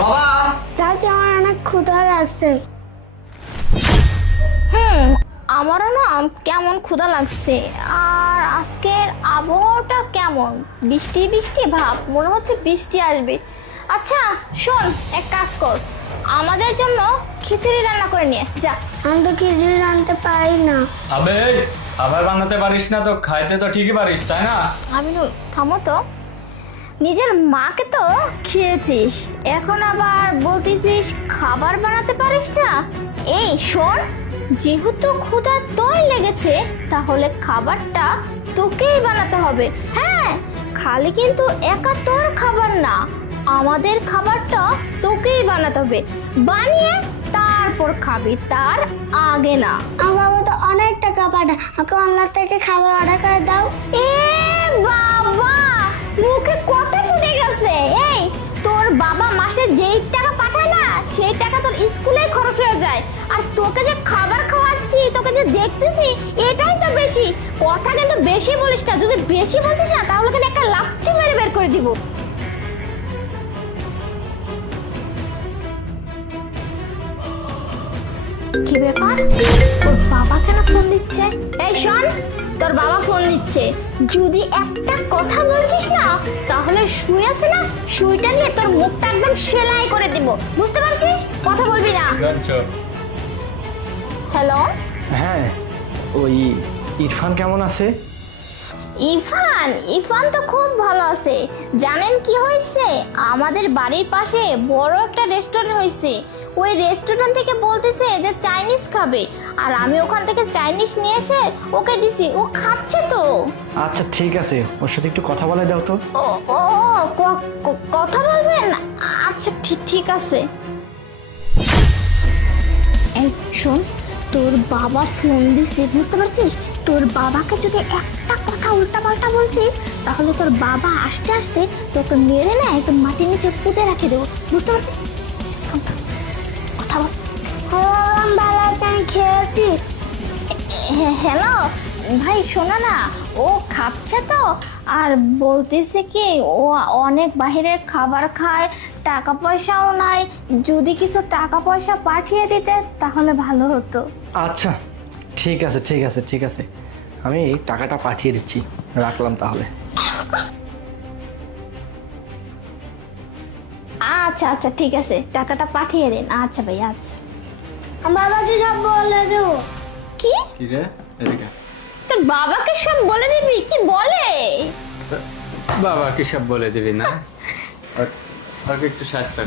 বাবা চাচি আমার অনেক ক্ষুধা লাগছে। আমারও না কেমন ক্ষুধা লাগছে। আর আজকের আবহাওয়াটা কেমন, বৃষ্টি বৃষ্টি ভাব, মনে হচ্ছে বৃষ্টি আসবে। আচ্ছা শোন, এক কাজ কর, আমাদের জন্য খিচুড়ি রান্না করে নিয়ে যা। আমি তো খিচুড়ি রাঁধতে পারি না। আবে খাবার বানাতে পারিস না তো খাইতে তো ঠিকই পারিস তাই না? আমিনুল থামো তো, নিজের মাকে তো খেয়েছিস, এখন আবার বলতেছিস খাবার বানাতে পারিস না। এই শোন, যেহেতু ক্ষুধা তোর লেগেছে তাহলে খাবারটা তোকেই বানাতে হবে। হ্যাঁ, খালি কিন্তু একা তোর খাবার না, আমাদের খাবারটা তোকেই বানাতে হবে, বানিয়ে তারপর খাবি, তার আগে না। আমার বাবা তো অনেক টাকা পাঠায়, আমাকে অনলাইন থেকে খাবার অর্ডার করে দাও। এ বাবা, মুখে কথা ফুটে গেছে। এই তোর বাবা মাসে যেই টাকা পাঠায় না সেই টাকা তোর স্কুলে খরচ হয়ে যায়, আর তোকে যে খাবার খাওয়াচ্ছি, তোকে যে দেখতেছি, এটাই তো বেশি। কথা কিন্তু বেশি বলিস না, যদি বেশি বলছিস না তাহলে কিন্তু একটা লাথি মেরে বের করে দিব। কি ব্যাপার, তোর বাবা কেন ফোন দিচ্ছে? এই শোন, তোর বাবা ফোন দিচ্ছে, যদি একটা কথা বলছিস না তাহলে সুই আছে না, সুইটা নিয়ে তোর মুখটা একদম সেলাই করে দিব, বুঝতে পারছিস? কথা বলবি না। হ্যালো, হ্যাঁ, ওই ইরফান কেমন আছে? ইরফান ইরফান তো খুব ভালো আছে। জানেন কি হয়েছে, আমাদের বাড়ির পাশে বড় একটা রেস্টুরেন্ট হয়েছে, ওই রেস্টুরেন্ট থেকে বলতেছে যে চাইনিজ খাবে, আর আমি ওখান থেকে চাইনিজ নিয়ে এসে ওকে দিছি, ও খাচ্ছে তো। আচ্ছা ঠিক আছে, ওর সাথে একটু কথা বলে দাও তো। ও ও কথা বলবেন? আচ্ছা ঠিক ঠিক আছে। এই শোন, তোর বাবা ফোন দিছে, বুঝতে পারছিস? তোর বাবাকে যদি একটা কথা উল্টাপাল্টা বলছিস তাহলে তোর বাবা আস্তে আস্তে তোকে মেরে না একদম মাটির নিচে পুঁতে রেখে দেবো, বুঝতে পারছিস? কথা বল। বাবা আমি খেয়েছি। হ্যালো ভাই, শোনো না, ও খাচ্ছে তো, আর বলতেছে কি ও অনেক বাহিরের খাবার খায়, টাকা পয়সাও নাই, যদি কিছু টাকা পয়সা পাঠিয়ে দিতে তাহলে ভালো হতো। আচ্ছা ঠিক আছে ঠিক আছে ঠিক আছে, আমি টাকাটা পাঠিয়ে দিচ্ছি, রাখলাম তাহলে। আচ্ছা আচ্ছা ঠিক আছে, টাকাটা পাঠিয়ে দিন। আচ্ছা ভাই, আচ্ছা। আমার বাবাকে সব বলে দেবো। কি কি রে এদিকে? তোর বাবাকে সব বলে দিবি? কি বলে? বাবা কি সব বলে দিবি না? আর একটু শাস্তি কর।